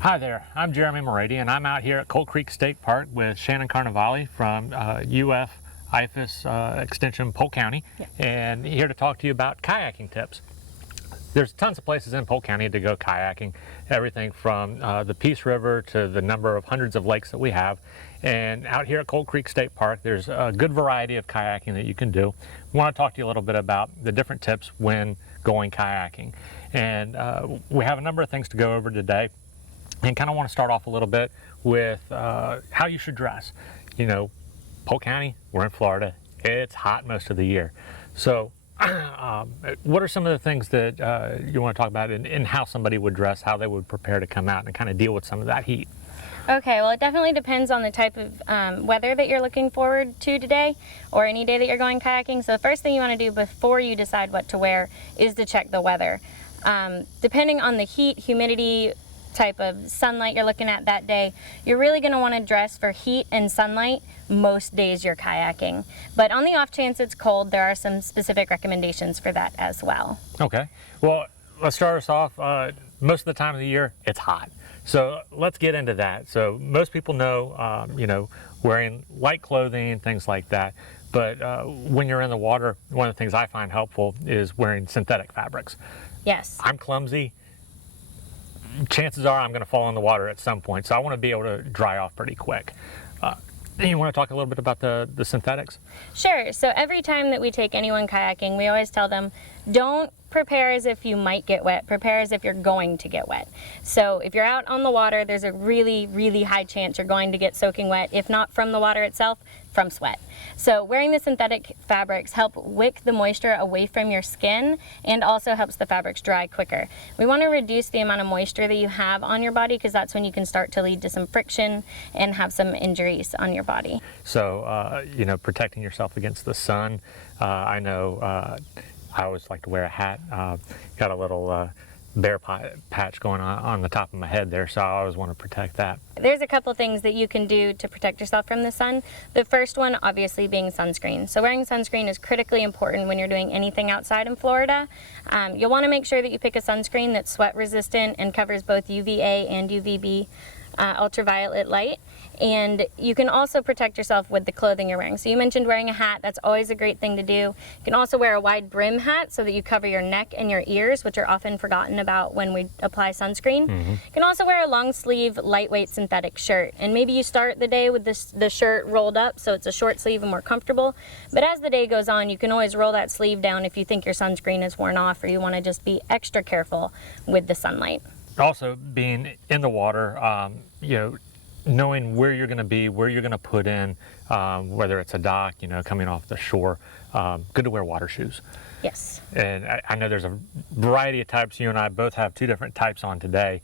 Hi there, I'm Jeremy Morady, and I'm out here at Cold Creek State Park with Shannon Carnevale from UF IFAS Extension Polk County, and here to talk to you about kayaking tips. There's tons of places in Polk County to go kayaking, everything from the Peace River to the number of hundreds of lakes that we have. And out here at Cold Creek State Park, there's a good variety of kayaking that you can do. I want to talk to you a little bit about the different tips when going kayaking. And we have a number of things to go over today. And kind of want to start off a little bit with how you should dress. You know, Polk County, we're in Florida, it's hot most of the year. So what are some of the things that you want to talk about in how somebody would dress, how they would prepare to come out and kind of deal with some of that heat? Okay, well, it definitely depends on the type of weather that you're looking forward to today or any day that you're going kayaking. So the first thing you want to do before you decide what to wear is to check the weather. Depending on the heat, humidity, type of sunlight you're looking at that day, you're really going to want to dress for heat and sunlight most days you're kayaking. But on the off chance it's cold, there are some specific recommendations for that as well. Okay, well, let's start us off. Most of the time of the year, it's hot. So let's get into that. So most people know, wearing light clothing, things like that. But when you're in the water, one of the things I find helpful is wearing synthetic fabrics. Yes. I'm clumsy. Chances are I'm going to fall in the water at some point, so I want to be able to dry off pretty quick. You want to talk a little bit about the synthetics? Sure. So every time that we take anyone kayaking, we always tell them, don't prepare as if you might get wet, prepare as if you're going to get wet. So if you're out on the water, there's a really, really high chance you're going to get soaking wet, if not from the water itself, from sweat. So wearing the synthetic fabrics help wick the moisture away from your skin and also helps the fabrics dry quicker. We want to reduce the amount of moisture that you have on your body because that's when you can start to lead to some friction and have some injuries on your body. So, protecting yourself against the sun. I know I always like to wear a hat. Got a little bare patch going on the top of my head there, so I always want to protect that. There's a couple things that you can do to protect yourself from the sun. The first one obviously being sunscreen. So wearing sunscreen is critically important when you're doing anything outside in Florida. You'll want to make sure that you pick a sunscreen that's sweat resistant and covers both UVA and UVB ultraviolet light. And you can also protect yourself with the clothing you're wearing. So you mentioned wearing a hat. That's always a great thing to do. You can also wear a wide brim hat so that you cover your neck and your ears, which are often forgotten about when we apply sunscreen. Mm-hmm. You can also wear a long sleeve, lightweight synthetic shirt. And maybe you start the day with the shirt rolled up so it's a short sleeve and more comfortable. But as the day goes on, you can always roll that sleeve down if you think your sunscreen is worn off or you want to just be extra careful with the sunlight. Also, being in the water, knowing where you're going to be, where you're going to put in, whether it's a dock, coming off the shore, good to wear water shoes. Yes. And I know there's a variety of types. You and I both have two different types on today.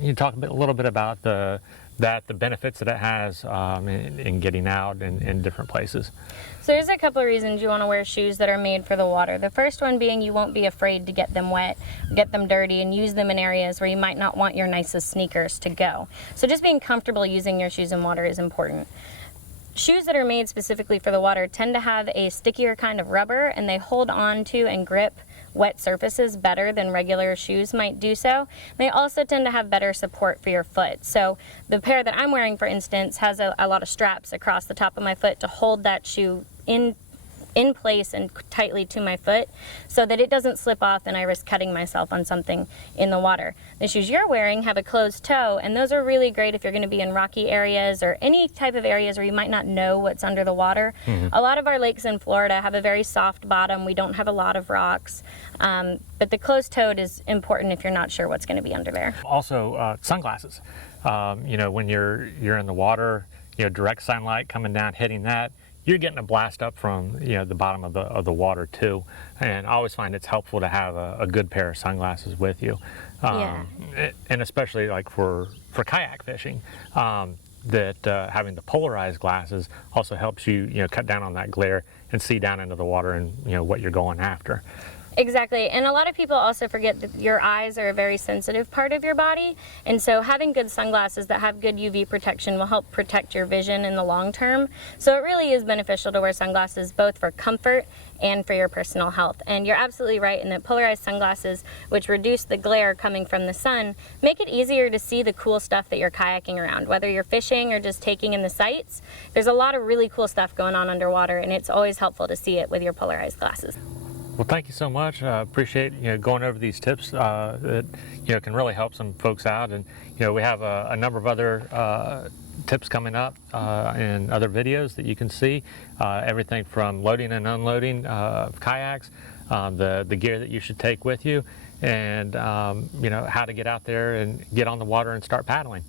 You talk a little bit about the benefits that it has in getting out in different places. So there's a couple of reasons you want to wear shoes that are made for the water. The first one being you won't be afraid to get them wet, get them dirty, and use them in areas where you might not want your nicest sneakers to go. So just being comfortable using your shoes in water is important. Shoes that are made specifically for the water tend to have a stickier kind of rubber, and they hold on to and grip wet surfaces better than regular shoes might do so. They also tend to have better support for your foot. So the pair that I'm wearing, for instance, has a lot of straps across the top of my foot to hold that shoe in place and tightly to my foot so that it doesn't slip off and I risk cutting myself on something in the water. The shoes you're wearing have a closed toe, and those are really great if you're going to be in rocky areas or any type of areas where you might not know what's under the water. Mm-hmm. A lot of our lakes in Florida have a very soft bottom. We don't have a lot of rocks, but the closed toed is important if you're not sure what's going to be under there. Also, sunglasses. When you're in the water, direct sunlight coming down, hitting that, you're getting a blast up from the bottom of the water too, and I always find it's helpful to have a good pair of sunglasses with you, and especially like for kayak fishing, that having the polarized glasses also helps you cut down on that glare and see down into the water and what you're going after. Exactly, and a lot of people also forget that your eyes are a very sensitive part of your body, and so having good sunglasses that have good UV protection will help protect your vision in the long term. So it really is beneficial to wear sunglasses both for comfort and for your personal health. And you're absolutely right in that polarized sunglasses, which reduce the glare coming from the sun, make it easier to see the cool stuff that you're kayaking around. Whether you're fishing or just taking in the sights, there's a lot of really cool stuff going on underwater, and it's always helpful to see it with your polarized glasses. Well, thank you so much. I appreciate going over these tips that can really help some folks out. And we have a number of other tips coming up in other videos that you can see. Everything from loading and unloading of kayaks, the gear that you should take with you, and how to get out there and get on the water and start paddling.